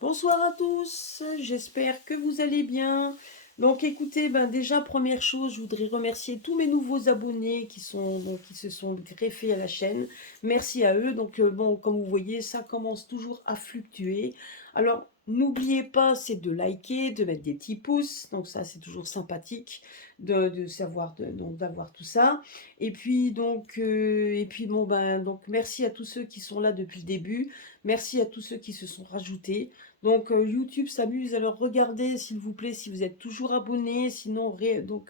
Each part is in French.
Bonsoir à tous, j'espère que vous allez bien. Donc écoutez, déjà première chose, je voudrais remercier tous mes nouveaux abonnés qui se sont greffés à la chaîne. Merci à eux. Donc bon, comme vous voyez, ça commence toujours à fluctuer. Alors n'oubliez pas, c'est de liker, de mettre des petits pouces. Donc ça, c'est toujours sympathique de savoir donc d'avoir tout ça. Et puis bon donc merci à tous ceux qui sont là depuis le début. Merci à tous ceux qui se sont rajoutés. Donc YouTube s'amuse, alors regardez s'il vous plaît si vous êtes toujours abonné, sinon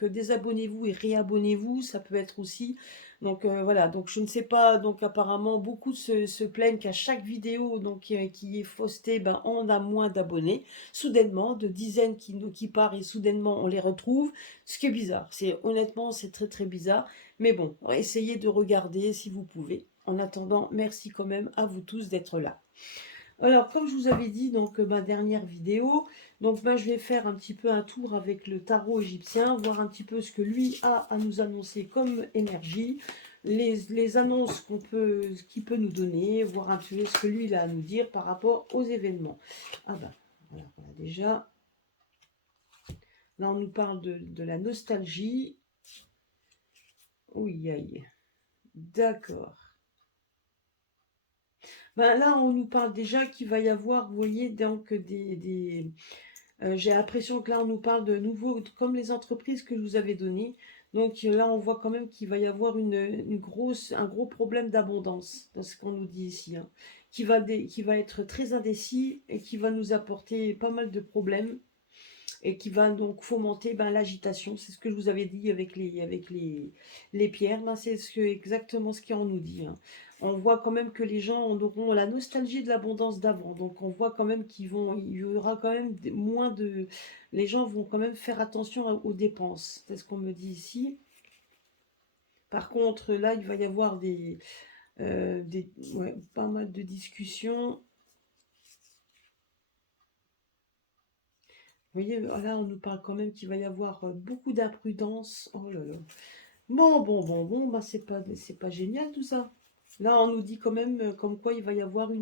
désabonnez-vous et réabonnez-vous, ça peut être aussi. Donc voilà, donc je ne sais pas, donc apparemment beaucoup se plaignent qu'à chaque vidéo qui est postée, on a moins d'abonnés, soudainement, de dizaines qui partent et soudainement on les retrouve, ce qui est bizarre, honnêtement c'est très très bizarre, mais bon, essayez de regarder si vous pouvez. En attendant, merci quand même à vous tous d'être là. Alors, comme je vous avais dit, donc ma dernière vidéo, donc je vais faire un petit peu un tour avec le tarot égyptien, voir un petit peu ce que lui a à nous annoncer comme énergie, les annonces qu'il peut nous donner, voir un petit peu ce que lui il a à nous dire par rapport aux événements. Ah voilà, déjà, là on nous parle de la nostalgie. Oui, aïe, d'accord. Là, on nous parle déjà qu'il va y avoir, vous voyez, donc j'ai l'impression que là, on nous parle de nouveau, comme les entreprises que je vous avais données. Donc là, on voit quand même qu'il va y avoir un gros problème d'abondance, dans ce qu'on nous dit ici, hein, qui va être très indécis et qui va nous apporter pas mal de problèmes et qui va donc fomenter l'agitation. C'est ce que je vous avais dit avec les pierres. C'est exactement ce qu'on nous dit, hein. On voit quand même que les gens auront la nostalgie de l'abondance d'avant. Donc on voit quand même il y aura quand même moins de... Les gens vont quand même faire attention aux dépenses. C'est ce qu'on me dit ici. Par contre, là, il va y avoir pas mal de discussions. Vous voyez, là, on nous parle quand même qu'il va y avoir beaucoup d'imprudence. Oh là là. Bon, c'est pas génial tout ça. Là, on nous dit quand même comme quoi il va y avoir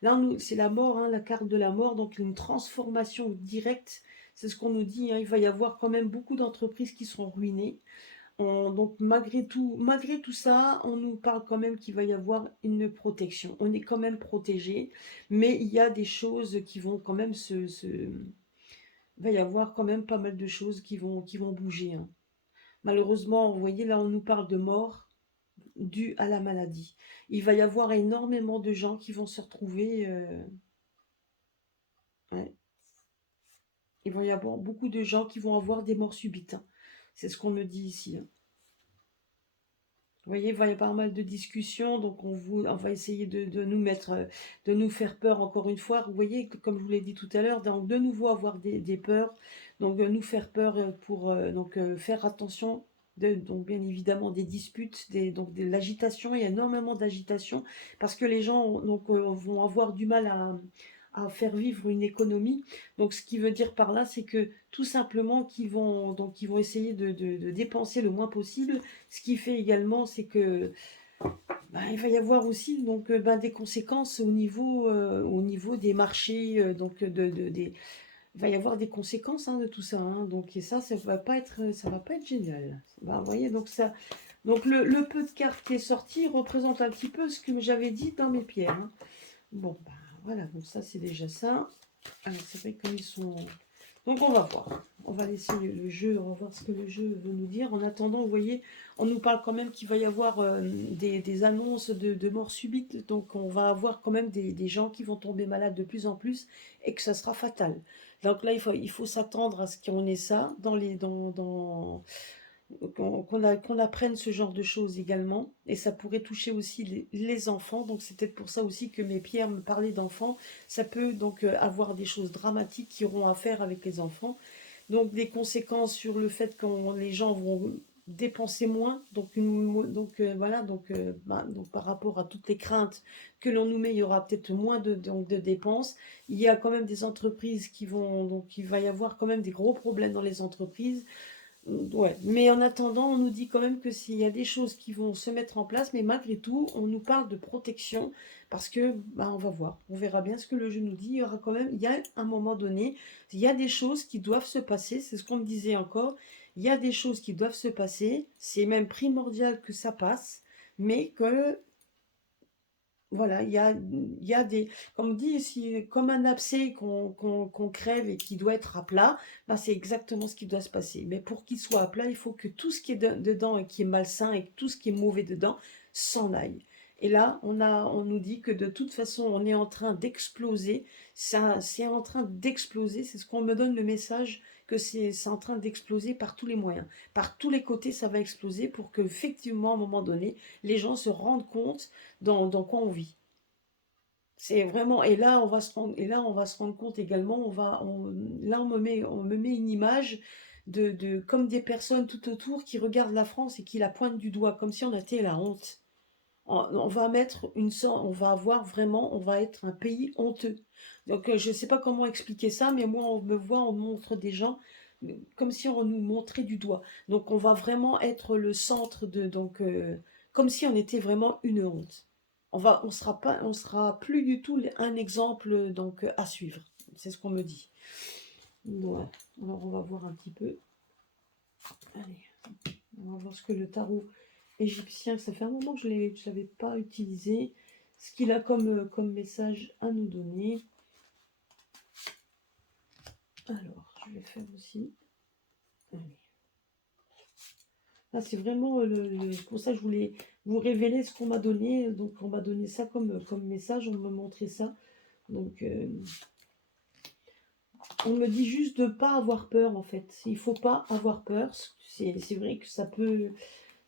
là, c'est la mort, hein, la carte de la mort, donc une transformation directe. C'est ce qu'on nous dit, hein. Il va y avoir quand même beaucoup d'entreprises qui seront ruinées. Donc malgré tout ça, on nous parle quand même qu'il va y avoir une protection. On est quand même protégé, mais il y a des choses qui vont quand même il va y avoir quand même pas mal de choses qui vont bouger, hein. Malheureusement, vous voyez, là, on nous parle de mort due à la maladie. Il va y avoir énormément de gens qui vont se retrouver... ouais. Il va y avoir beaucoup de gens qui vont avoir des morts subites, hein. C'est ce qu'on me dit ici, hein. Vous voyez, il va y avoir pas mal de discussions, donc on va essayer de nous mettre, de nous faire peur encore une fois. Vous voyez, comme je vous l'ai dit tout à l'heure, donc de nouveau avoir des peurs, donc nous faire peur pour faire attention, donc bien évidemment des disputes, donc de l'agitation, il y a énormément d'agitation, parce que les gens vont avoir du mal à faire vivre une économie. Donc ce qui veut dire par là, c'est que tout simplement qu'ils vont essayer de dépenser le moins possible. Ce qui fait également, c'est que il va y avoir aussi des conséquences au niveau des marchés, il va y avoir des conséquences, hein, de tout ça, hein. Donc et ça va pas être génial. Vous voyez, donc ça, donc le peu de cartes qui est sorti représente un petit peu ce que j'avais dit dans mes pierres, hein. Bon, voilà, donc ça c'est déjà ça. Alors c'est vrai qu'ils sont... Donc on va voir. On va laisser le jeu, on va voir ce que le jeu veut nous dire. En attendant, vous voyez, on nous parle quand même qu'il va y avoir des annonces de mort subite. Donc on va avoir quand même des gens qui vont tomber malades de plus en plus et que ça sera fatal. Donc là, il faut s'attendre à ce qu'on ait ça qu'on apprenne ce genre de choses également. Et ça pourrait toucher aussi les enfants. Donc c'est peut-être pour ça aussi que mes pierres me parlaient d'enfants. Ça peut donc avoir des choses dramatiques qui auront à faire avec les enfants. Donc des conséquences sur le fait que les gens vont dépenser moins. Donc par rapport à toutes les craintes que l'on nous met, il y aura peut-être moins de dépenses. Il y a quand même des entreprises il va y avoir quand même des gros problèmes dans les entreprises. Ouais, mais en attendant, on nous dit quand même que s'il y a des choses qui vont se mettre en place, mais malgré tout, on nous parle de protection parce que, bah, on va voir, on verra bien ce que le jeu nous dit. Il y aura quand même, il y a un moment donné, il y a des choses qui doivent se passer, c'est ce qu'on me disait encore, il y a des choses qui doivent se passer, c'est même primordial que ça passe, mais que voilà, il y a des, comme on dit ici, comme un abcès qu'on crève et qui doit être à plat, bah, c'est exactement ce qui doit se passer. Mais pour qu'il soit à plat, il faut que tout ce qui est dedans et qui est malsain et tout ce qui est mauvais dedans s'en aille. Et là, on nous dit que de toute façon, on est en train d'exploser. Ça, c'est en train d'exploser. C'est ce qu'on me donne le message que c'est en train d'exploser par tous les moyens. Par tous les côtés, ça va exploser pour que, effectivement, à un moment donné, les gens se rendent compte dans quoi on vit. C'est vraiment, et là, on va se rendre compte également, là, on me met une image comme des personnes tout autour qui regardent la France et qui la pointent du doigt, comme si on était la honte. On va mettre on va avoir vraiment, on va être un pays honteux. Donc, je ne sais pas comment expliquer ça, mais moi, on me montre des gens comme si on nous montrait du doigt. Donc, on va vraiment être le centre comme si on était vraiment une honte. On sera plus du tout un exemple à suivre. C'est ce qu'on me dit. Ouais. Alors, on va voir un petit peu. Allez, on va voir ce que le tarot égyptien, ça fait un moment que je ne l'avais pas utilisé, ce qu'il a comme message à nous donner. Alors, je vais faire aussi. Allez. Là, c'est vraiment pour ça que je voulais vous révéler ce qu'on m'a donné. Donc, on m'a donné ça comme message, on m'a montré ça. Donc, on me dit juste de ne pas avoir peur, en fait. Il ne faut pas avoir peur. C'est vrai que ça peut.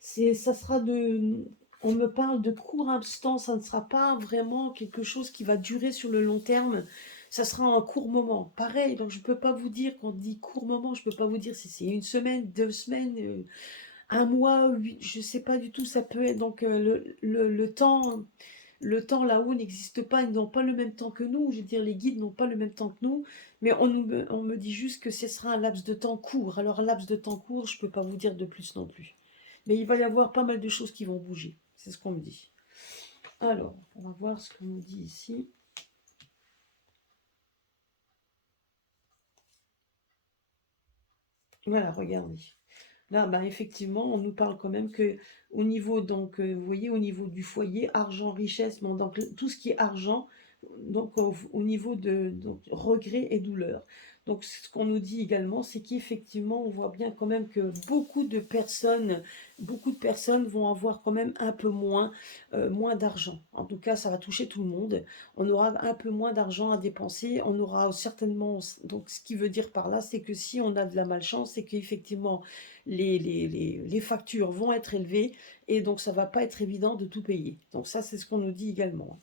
Ça sera de. On me parle de court instant, ça ne sera pas vraiment quelque chose qui va durer sur le long terme. Ça sera un court moment. Pareil, donc je ne peux pas vous dire, quand on dit court moment, je ne peux pas vous dire si c'est une semaine, 2 semaines, un mois, je ne sais pas du tout. Ça peut être. Donc le temps là-haut n'existe pas, ils n'ont pas le même temps que nous. Je veux dire, les guides n'ont pas le même temps que nous. Mais on me dit juste que ce sera un laps de temps court. Alors, un laps de temps court, je ne peux pas vous dire de plus non plus. Mais il va y avoir pas mal de choses qui vont bouger. C'est ce qu'on me dit. Alors, on va voir ce qu'on nous dit ici. Voilà, regardez. Là, ben, effectivement, on nous parle quand même que au niveau, vous voyez, au niveau du foyer, argent, richesse, bon, donc tout ce qui est argent, donc au niveau de regret et douleur. Donc ce qu'on nous dit également, c'est qu'effectivement, on voit bien quand même que beaucoup de personnes vont avoir quand même un peu moins d'argent. En tout cas, ça va toucher tout le monde. On aura un peu moins d'argent à dépenser. On aura certainement, donc ce qui veut dire par là, c'est que si on a de la malchance, c'est qu'effectivement, les factures vont être élevées et donc ça va pas être évident de tout payer. Donc ça, c'est ce qu'on nous dit également.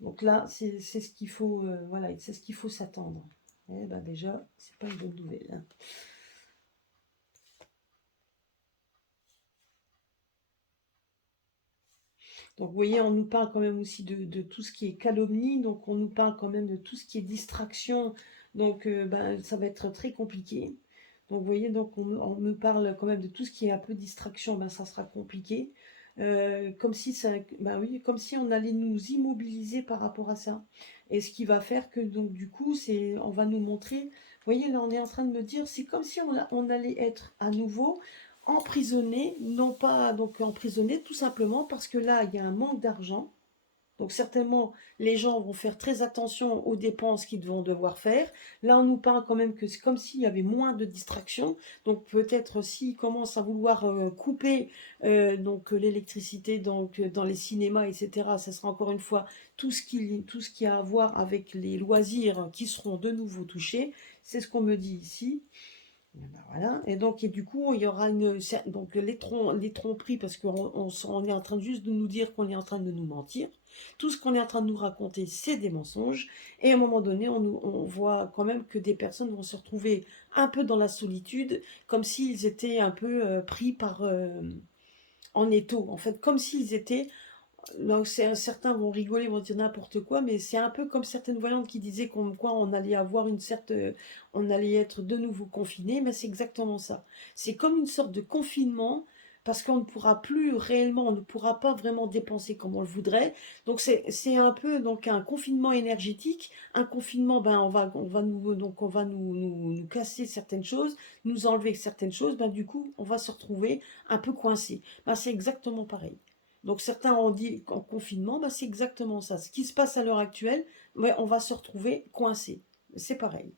Donc là, c'est ce qu'il faut, voilà, c'est ce qu'il faut s'attendre. Eh ben déjà, c'est pas une bonne nouvelle, hein. Donc vous voyez, on nous parle quand même aussi de tout ce qui est calomnie, donc on nous parle quand même de tout ce qui est distraction, donc ben, ça va être très compliqué. Donc vous voyez, donc on me parle quand même de tout ce qui est un peu distraction, ben, ça sera compliqué. Comme si ça, ben oui, comme si on allait nous immobiliser par rapport à ça. Et ce qui va faire que donc du coup, on va nous montrer. Vous voyez, là on est en train de me dire, c'est comme si on allait être à nouveau emprisonné, non pas donc emprisonné tout simplement parce que là il y a un manque d'argent. Donc certainement, les gens vont faire très attention aux dépenses qu'ils vont devoir faire. Là, on nous parle quand même que c'est comme s'il y avait moins de distractions. Donc peut-être s'ils commencent à vouloir couper l'électricité dans les cinémas, etc., ça sera encore une fois tout ce qui a à voir avec les loisirs qui seront de nouveau touchés. C'est ce qu'on me dit ici. Et ben voilà. Et donc, et du coup, il y aura donc les tromperies, parce qu'on est en train juste de nous dire qu'on est en train de nous mentir. Tout ce qu'on est en train de nous raconter, c'est des mensonges. Et à un moment donné, on voit quand même que des personnes vont se retrouver un peu dans la solitude, comme s'ils étaient un peu pris en étau. En fait, comme s'ils étaient Donc certains vont rigoler, vont dire n'importe quoi, mais c'est un peu comme certaines voyantes qui disaient comme quoi on allait avoir on allait être de nouveau confiné, mais c'est exactement ça. C'est comme une sorte de confinement parce qu'on ne pourra plus réellement, on ne pourra pas vraiment dépenser comme on le voudrait. Donc c'est un peu donc un confinement énergétique, un confinement, ben on va nous casser certaines choses, nous enlever certaines choses, ben du coup on va se retrouver un peu coincé. Ben, c'est exactement pareil. Donc certains ont dit en confinement, bah, c'est exactement ça. Ce qui se passe à l'heure actuelle, ouais, on va se retrouver coincé. C'est pareil.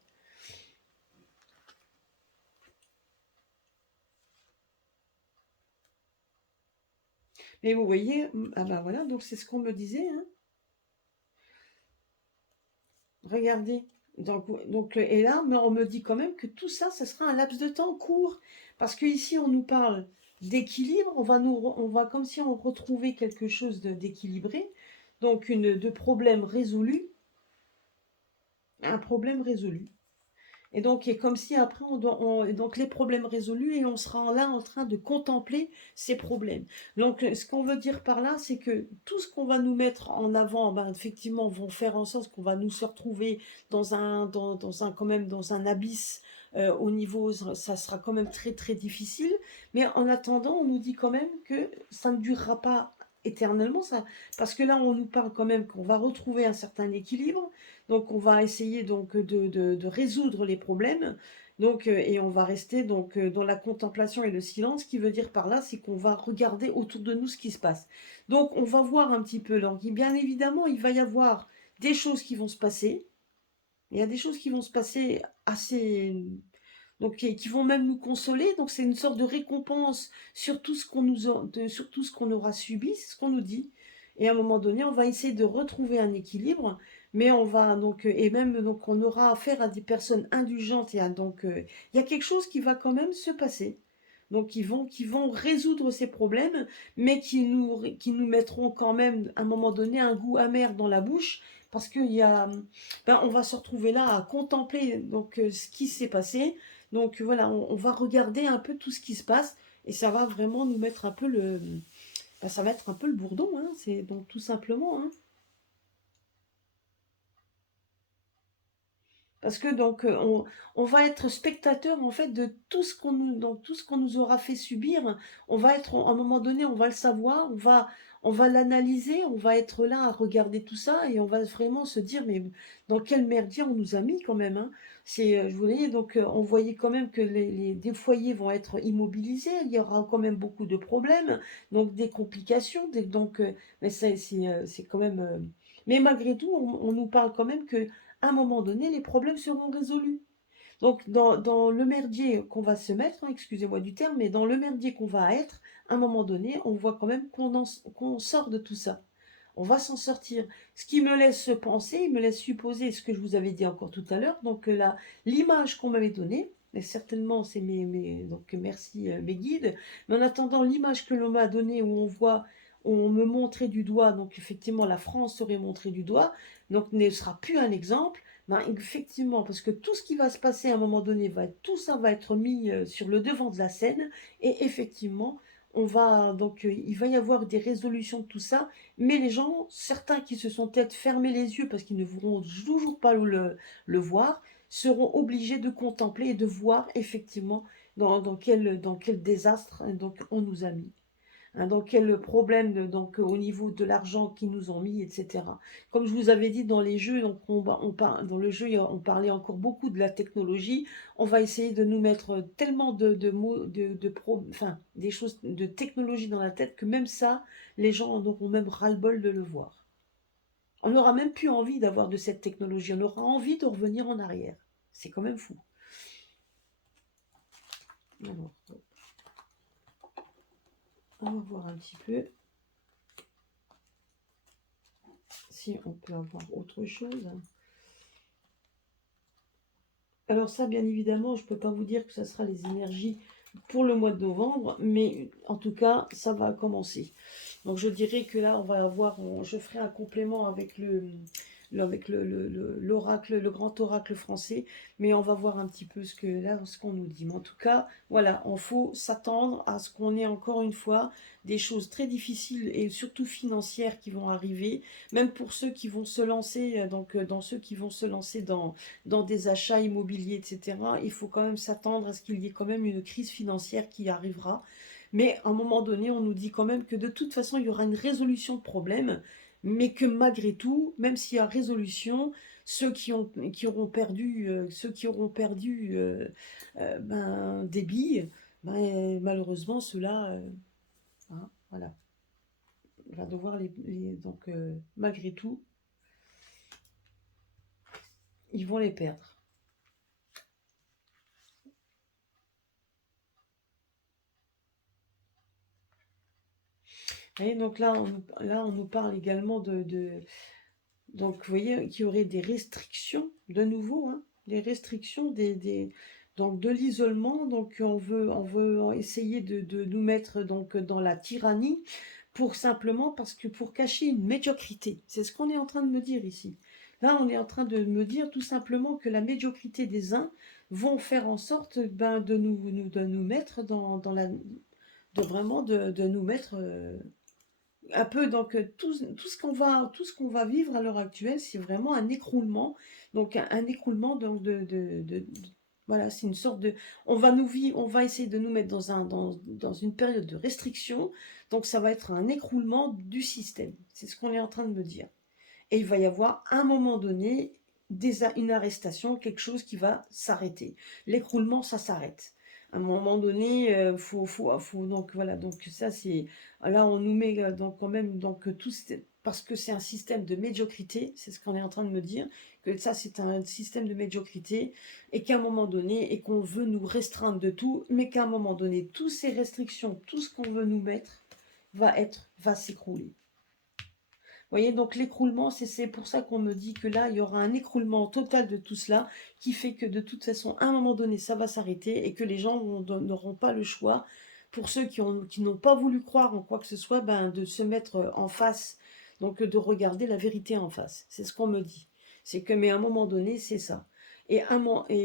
Mais vous voyez, ah bah voilà, donc c'est ce qu'on me disait, hein. Regardez. Et là, mais on me dit quand même que tout ça, ce sera un laps de temps court. Parce qu'ici, on nous parle d'équilibre, on va comme si on retrouvait quelque chose d'équilibré, donc de problème résolu, un problème résolu. Et donc, est comme si après, donc les problèmes résolus et on sera là en train de contempler ces problèmes. Donc, ce qu'on veut dire par là, c'est que tout ce qu'on va nous mettre en avant, ben, effectivement, vont faire en sorte qu'on va nous se retrouver quand même dans un abysse au niveau, ça sera quand même très très difficile. Mais en attendant, on nous dit quand même que ça ne durera pas éternellement, ça, parce que là, on nous parle quand même qu'on va retrouver un certain équilibre. Donc on va essayer donc de résoudre les problèmes. Donc, et on va rester donc dans la contemplation et le silence, ce qui veut dire par là, c'est qu'on va regarder autour de nous ce qui se passe. Donc on va voir un petit peu. Donc bien évidemment, il va y avoir des choses qui vont se passer. Il y a des choses qui vont se passer assez, donc qui vont même nous consoler. Donc c'est une sorte de récompense sur tout ce sur tout ce qu'on aura subi, c'est ce qu'on nous dit. Et à un moment donné, on va essayer de retrouver un équilibre, mais on va donc et même donc on aura affaire à des personnes indulgentes donc il y a quelque chose qui va quand même se passer. Donc qui vont résoudre ces problèmes, mais qui nous mettront quand même à un moment donné un goût amer dans la bouche, parce qu'il y a, ben, on va se retrouver là à contempler donc ce qui s'est passé. Donc voilà, on va regarder un peu tout ce qui se passe et ça va vraiment nous mettre un peu ben, ça va être un peu le bourdon, hein, c'est donc tout simplement, hein. Parce que donc on va être spectateur en fait de tout ce donc tout ce qu'on nous aura fait subir. On va être à un moment donné, on va le savoir, on va l'analyser, on va être là à regarder tout ça et on va vraiment se dire mais dans quel merdier on nous a mis quand même, hein. C'est, je voulais donc on voyait quand même que des foyers vont être immobilisés. Il y aura quand même beaucoup de problèmes, donc des complications, donc mais c'est quand même. Mais malgré tout, on nous parle quand même que à un moment donné, les problèmes seront résolus. Donc, dans le merdier qu'on va se mettre, hein, excusez-moi du terme, mais dans le merdier qu'on va être, à un moment donné, on voit quand même qu'on sort de tout ça. On va s'en sortir. Ce qui me laisse penser, il me laisse supposer ce que je vous avais dit encore tout à l'heure. Donc là, l'image qu'on m'avait donnée, mais certainement c'est donc merci mes guides. Mais en attendant, l'image que l'on m'a donnée où on voit, où on me montrait du doigt, donc effectivement la France serait montrée du doigt, donc ne sera plus un exemple. Ben, effectivement, parce que tout ce qui va se passer à un moment donné, tout ça va être mis sur le devant de la scène, et effectivement, il va y avoir des résolutions de tout ça, mais les gens, certains qui se sont peut-être fermés les yeux parce qu'ils ne voudront toujours pas le voir, seront obligés de contempler et de voir effectivement dans quel désastre hein, donc, on nous a mis. Hein, dans quel problème donc, au niveau de l'argent qu'ils nous ont mis, etc. Comme je vous avais dit dans les jeux, donc dans le jeu, on parlait encore beaucoup de la technologie. On va essayer de nous mettre tellement de mots, enfin, des choses de technologie dans la tête que même ça, les gens en auront même ras-le-bol de le voir. On n'aura même plus envie d'avoir de cette technologie. On aura envie de revenir en arrière. C'est quand même fou. Alors, on va voir un petit peu si on peut avoir autre chose. Alors ça, bien évidemment, je ne peux pas vous dire que ça sera les énergies pour le mois de novembre, mais en tout cas, ça va commencer. Donc je dirais que là, on va avoir, je ferai un complément avec avec l'oracle, le grand oracle français, mais on va voir un petit peu ce qu'on nous dit. Mais en tout cas, voilà, il faut s'attendre à ce qu'on ait encore une fois des choses très difficiles et surtout financières qui vont arriver, même pour ceux qui vont se lancer, dans ceux qui vont se lancer dans des achats immobiliers, etc. Il faut quand même s'attendre à ce qu'il y ait quand même une crise financière qui arrivera. Mais à un moment donné, on nous dit quand même que de toute façon, il y aura une résolution de problème, mais que malgré tout, même s'il y a résolution, ceux qui auront perdu des billes, malheureusement, ceux-là, hein, voilà, on va devoir donc malgré tout, ils vont les perdre. Et donc là, on nous parle également donc, vous voyez qu'il y aurait des restrictions, de nouveau, hein, des restrictions donc de l'isolement. Donc, on veut essayer de nous mettre donc dans la tyrannie pour cacher une médiocrité. C'est ce qu'on est en train de me dire ici. Là, on est en train de me dire tout simplement que la médiocrité des uns vont faire en sorte de nous mettre de nous mettre un peu donc tout ce qu'on va vivre à l'heure actuelle, c'est vraiment un écroulement, donc un écroulement donc voilà, c'est une sorte de on va essayer de nous mettre dans une période de restriction, donc ça va être un écroulement du système, c'est ce qu'on est en train de me dire. Et il va y avoir à un moment donné une arrestation, quelque chose qui va s'arrêter. L'écroulement, ça s'arrête. À un moment donné, donc voilà, donc ça c'est, là on nous met donc quand même, donc parce que c'est un système de médiocrité, c'est ce qu'on est en train de me dire, que ça c'est un système de médiocrité, et qu'à un moment donné, et qu'on veut nous restreindre de tout, mais qu'à un moment donné, toutes ces restrictions, tout ce qu'on veut nous mettre, va s'écrouler. Vous voyez, donc l'écroulement, c'est pour ça qu'on me dit que là, il y aura un écroulement total de tout cela, qui fait que de toute façon, à un moment donné, ça va s'arrêter et que les gens n'auront pas le choix, pour ceux qui n'ont pas voulu croire en quoi que ce soit, de se mettre en face, donc de regarder la vérité en face. C'est ce qu'on me dit. C'est que, mais à un moment donné, c'est ça. Et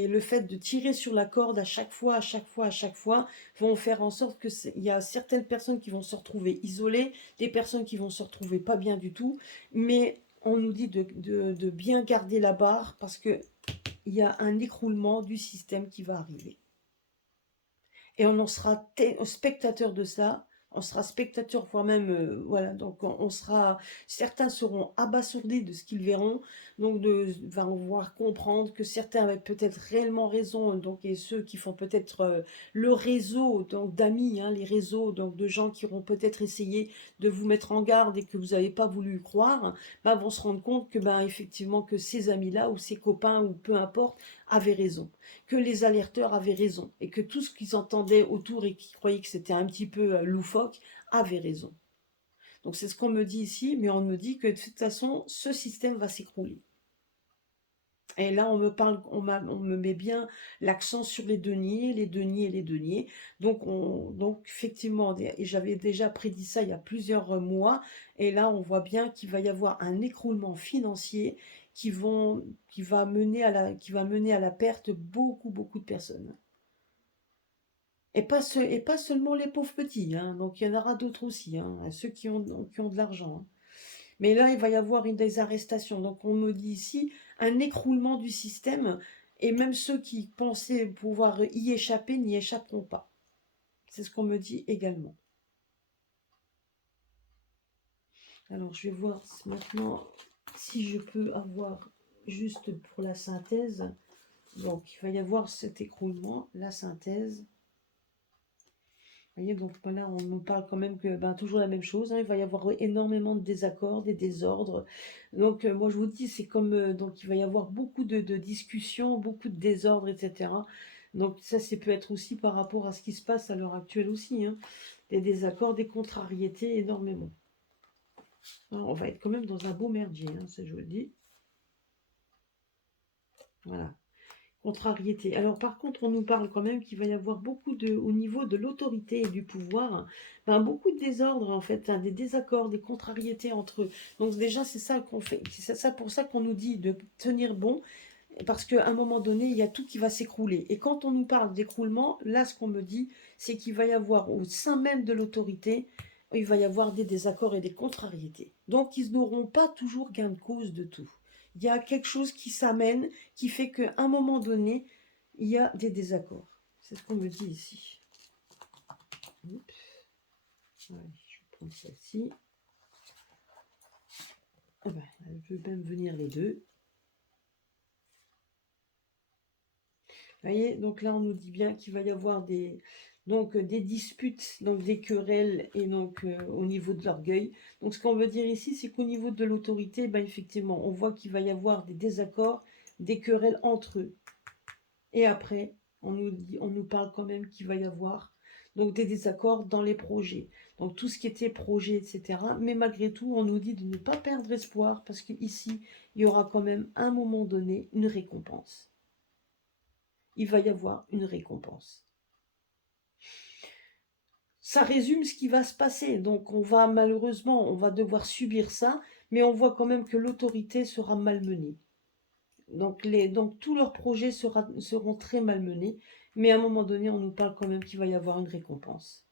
le fait de tirer sur la corde à chaque fois, à chaque fois, à chaque fois, vont faire en sorte il y a certaines personnes qui vont se retrouver isolées, des personnes qui vont se retrouver pas bien du tout, mais on nous dit de bien garder la barre parce que il y a un écroulement du système qui va arriver. Et on en sera spectateur de ça, on sera spectateur, voire même, voilà, donc certains seront abasourdis de ce qu'ils verront, donc vont voir comprendre que certains avaient peut-être réellement raison, donc, et ceux qui font peut-être le réseau donc d'amis, hein, les réseaux donc de gens qui auront peut-être essayé de vous mettre en garde et que vous n'avez pas voulu croire, vont se rendre compte que effectivement que ces amis-là ou ces copains ou peu importe avaient raison, que les alerteurs avaient raison et que tout ce qu'ils entendaient autour et qui croyaient que c'était un petit peu loufoque avaient raison. Donc c'est ce qu'on me dit ici, mais on me dit que de toute façon, ce système va s'écrouler. Et là, on me met bien l'accent sur les deniers, les deniers et les deniers. Donc effectivement, et j'avais déjà prédit ça il y a plusieurs mois, et là, on voit bien qu'il va y avoir un écroulement financier qui va mener à la perte beaucoup, beaucoup de personnes. Et pas seulement les pauvres petits, hein. Donc il y en aura d'autres aussi, hein, ceux qui ont de l'argent, hein. Mais là, il va y avoir des arrestations. Donc on me dit ici un écroulement du système, et même ceux qui pensaient pouvoir y échapper n'y échapperont pas. C'est ce qu'on me dit également. Alors je vais voir maintenant si je peux avoir, juste pour la synthèse, donc il va y avoir cet écroulement, la synthèse. Vous voyez, donc là, on nous parle quand même que toujours la même chose, hein, il va y avoir énormément de désaccords, des désordres. Donc moi je vous dis, c'est comme donc il va y avoir beaucoup de discussions, beaucoup de désordres, etc. Donc ça peut être aussi par rapport à ce qui se passe à l'heure actuelle aussi, hein. Des désaccords, des contrariétés, énormément. Alors, on va être quand même dans un beau merdier, hein, ça je vous le dis. Voilà. Contrariété. Alors par contre, on nous parle quand même qu'il va y avoir beaucoup de, au niveau de l'autorité et du pouvoir, ben, beaucoup de désordre en fait, hein, des désaccords, des contrariétés entre eux. Donc déjà, c'est ça qu'on fait, c'est ça pour ça qu'on nous dit de tenir bon, parce qu'à un moment donné, il y a tout qui va s'écrouler. Et quand on nous parle d'écroulement, là, ce qu'on me dit, c'est qu'il va y avoir au sein même de l'autorité, il va y avoir des désaccords et des contrariétés. Donc, ils n'auront pas toujours gain de cause de tout. Il y a quelque chose qui s'amène, qui fait qu'à un moment donné, il y a des désaccords. C'est ce qu'on me dit ici. Oups. Allez, je vais prendre celle-ci. Ah ben, elle veut même venir les deux. Vous voyez, donc là, on nous dit bien qu'il va y avoir des disputes, donc des querelles, et donc au niveau de l'orgueil. Donc ce qu'on veut dire ici, c'est qu'au niveau de l'autorité, ben, effectivement, on voit qu'il va y avoir des désaccords, des querelles entre eux. Et après, on nous parle quand même qu'il va y avoir donc des désaccords dans les projets. Donc tout ce qui était projet, etc. Mais malgré tout, on nous dit de ne pas perdre espoir, parce qu'ici, il y aura quand même, à un moment donné, une récompense. Il va y avoir une récompense. Ça résume ce qui va se passer. Donc on va malheureusement, on va devoir subir ça, mais on voit quand même que l'autorité sera malmenée. Donc tous leurs projets seront très malmenés, mais à un moment donné, on nous parle quand même qu'il va y avoir une récompense.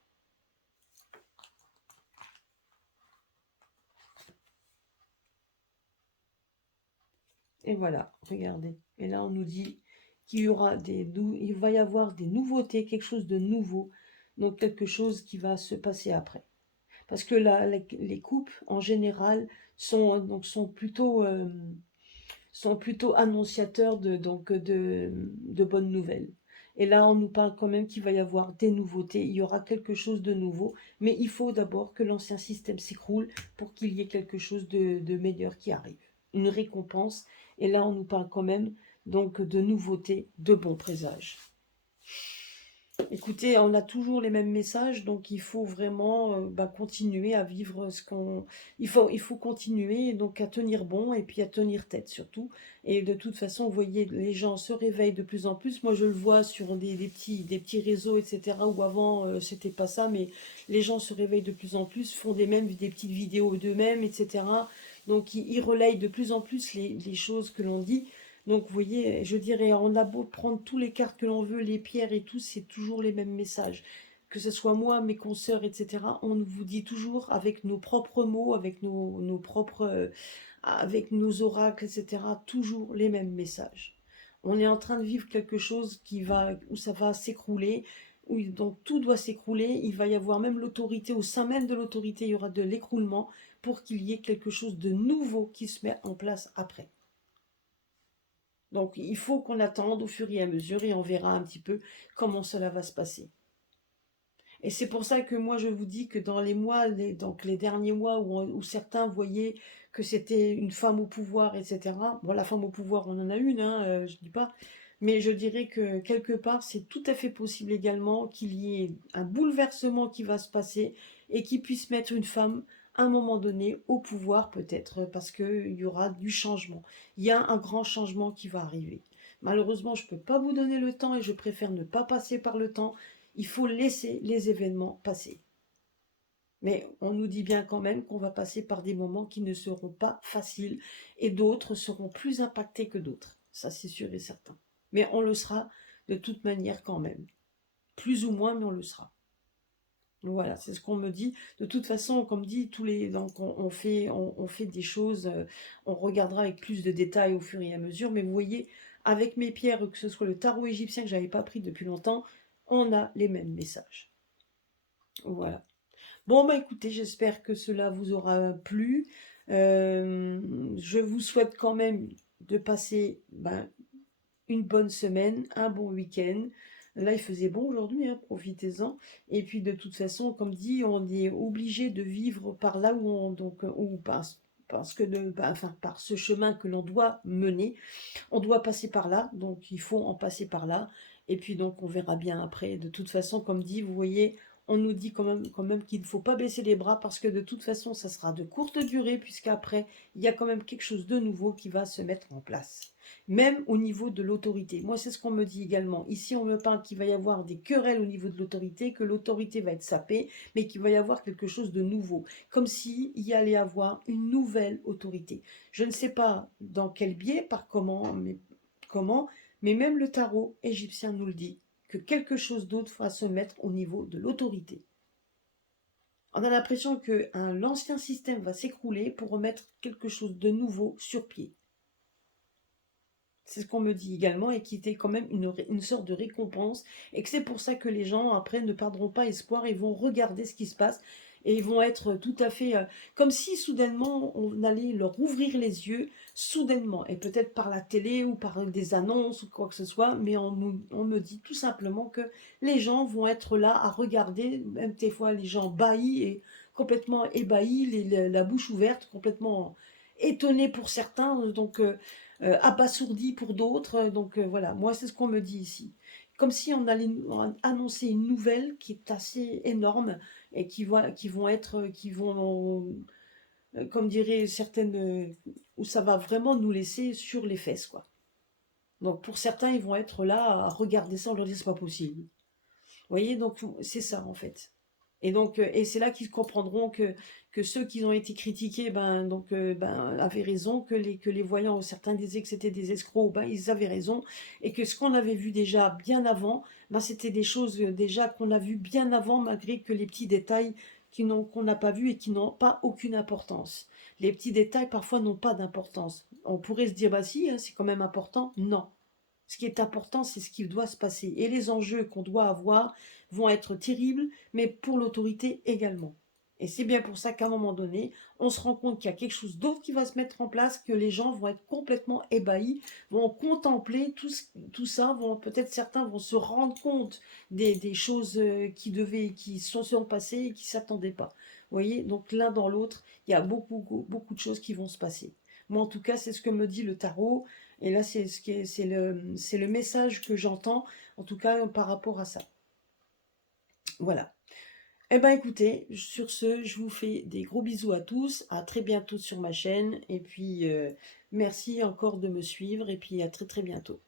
Et voilà, regardez. Et là, on nous dit qu'il il va y avoir des nouveautés, quelque chose de nouveau, donc quelque chose qui va se passer après. Parce que les coupes, en général, sont plutôt annonciateurs de bonnes nouvelles. Et là, on nous parle quand même qu'il va y avoir des nouveautés, il y aura quelque chose de nouveau, mais il faut d'abord que l'ancien système s'écroule pour qu'il y ait quelque chose de meilleur qui arrive. Une récompense, et là, on nous parle quand même donc de nouveautés, de bons présages. Écoutez, on a toujours les mêmes messages, donc il faut vraiment continuer à vivre ce qu'on... il faut continuer donc à tenir bon et puis à tenir tête surtout. Et de toute façon, vous voyez, les gens se réveillent de plus en plus. Moi, je le vois sur des petits réseaux, etc. Où avant, c'était pas ça, mais les gens se réveillent de plus en plus, font des petites vidéos d'eux-mêmes, etc. Donc, ils relayent de plus en plus les choses que l'on dit. Donc, vous voyez, je dirais, on a beau prendre tous les cartes que l'on veut, les pierres et tout, c'est toujours les mêmes messages. Que ce soit moi, mes consoeurs, etc., on vous dit toujours avec nos propres mots, avec nos propres, avec nos oracles, etc., toujours les mêmes messages. On est en train de vivre quelque chose où ça va s'écrouler, où donc tout doit s'écrouler. Il va y avoir même l'autorité, au sein même de l'autorité, il y aura de l'écroulement pour qu'il y ait quelque chose de nouveau qui se met en place après. Donc il faut qu'on attende au fur et à mesure et on verra un petit peu comment cela va se passer. Et c'est pour ça que moi je vous dis que dans les mois, donc les derniers mois où certains voyaient que c'était une femme au pouvoir, etc. Bon, la femme au pouvoir, on en a une, hein, je dis pas. Mais je dirais que quelque part, c'est tout à fait possible également qu'il y ait un bouleversement qui va se passer et qui puisse mettre une femme à un moment donné au pouvoir peut-être, parce qu'il y aura du changement. Il y a un grand changement qui va arriver. Malheureusement, je ne peux pas vous donner le temps et je préfère ne pas passer par le temps. Il faut laisser les événements passer. Mais on nous dit bien quand même qu'on va passer par des moments qui ne seront pas faciles et d'autres seront plus impactés que d'autres. Ça, c'est sûr et certain. Mais on le sera de toute manière quand même. Plus ou moins, mais on le sera. Voilà, c'est ce qu'on me dit. De toute façon, comme dit, donc on fait des choses, on regardera avec plus de détails au fur et à mesure. Mais vous voyez, avec mes pierres, que ce soit le tarot égyptien que j'avais pas pris depuis longtemps, on a les mêmes messages. Voilà. Bon, bah écoutez, j'espère que cela vous aura plu. Je vous souhaite quand même de passer une bonne semaine, un bon week-end. Là, il faisait bon aujourd'hui, hein, profitez-en. Et puis, de toute façon, comme dit, on est obligé de vivre par là où on, donc, où, parce que par ce chemin que l'on doit mener. On doit passer par là, donc il faut en passer par là. Et puis, donc, on verra bien après. De toute façon, comme dit, vous voyez, on nous dit quand même qu'il ne faut pas baisser les bras parce que de toute façon, ça sera de courte durée puisqu'après, il y a quand même quelque chose de nouveau qui va se mettre en place. Même au niveau de l'autorité. Moi, c'est ce qu'on me dit également. Ici, on me parle qu'il va y avoir des querelles au niveau de l'autorité, que l'autorité va être sapée, mais qu'il va y avoir quelque chose de nouveau. Comme s'il y allait avoir une nouvelle autorité. Je ne sais pas dans quel biais, par comment, mais même le tarot égyptien nous le dit, que quelque chose d'autre va se mettre au niveau de l'autorité. On a l'impression que l'ancien système va s'écrouler pour remettre quelque chose de nouveau sur pied. C'est ce qu'on me dit également et qui était quand même une sorte de récompense et que c'est pour ça que les gens après ne perdront pas espoir et vont regarder ce qui se passe et ils vont être tout à fait comme si soudainement on allait leur ouvrir les yeux soudainement et peut-être par la télé ou par des annonces ou quoi que ce soit, mais on me dit tout simplement que les gens vont être là à regarder, même des fois les gens bâillis et complètement ébahis, la bouche ouverte, complètement étonnés pour certains, donc abasourdi pour d'autres. Donc voilà, moi c'est ce qu'on me dit ici. Comme si on allait annoncer une nouvelle qui est assez énorme et qui vont être, comme diraient certaines, où ça va vraiment nous laisser sur les fesses, quoi. Donc pour certains, ils vont être là à regarder ça, on leur dit c'est pas possible. Vous voyez, donc c'est ça en fait. Et donc, et c'est là qu'ils comprendront que ceux qui ont été critiqués, avaient raison, que les voyants, certains disaient que c'était des escrocs, ben, ils avaient raison, et que ce qu'on avait vu déjà bien avant, ben, c'était des choses déjà qu'on a vues bien avant, malgré que les petits détails qu'on n'a pas vus et qui n'ont pas aucune importance. Les petits détails, parfois, n'ont pas d'importance. On pourrait se dire, bah si, hein, c'est quand même important. Non. Ce qui est important, c'est ce qui doit se passer. Et les enjeux qu'on doit avoir vont être terribles, mais pour l'autorité également. Et c'est bien pour ça qu'à un moment donné, on se rend compte qu'il y a quelque chose d'autre qui va se mettre en place, que les gens vont être complètement ébahis, vont contempler tout ça, peut-être certains vont se rendre compte des choses qui sont passées et qui ne s'attendaient pas. Vous voyez, donc l'un dans l'autre, il y a beaucoup de choses qui vont se passer. Moi, en tout cas, c'est ce que me dit le tarot. Et là, c'est le message que j'entends, en tout cas par rapport à ça. Voilà. Eh bien écoutez, sur ce, je vous fais des gros bisous à tous, à très bientôt sur ma chaîne, et puis merci encore de me suivre, et puis à très très bientôt.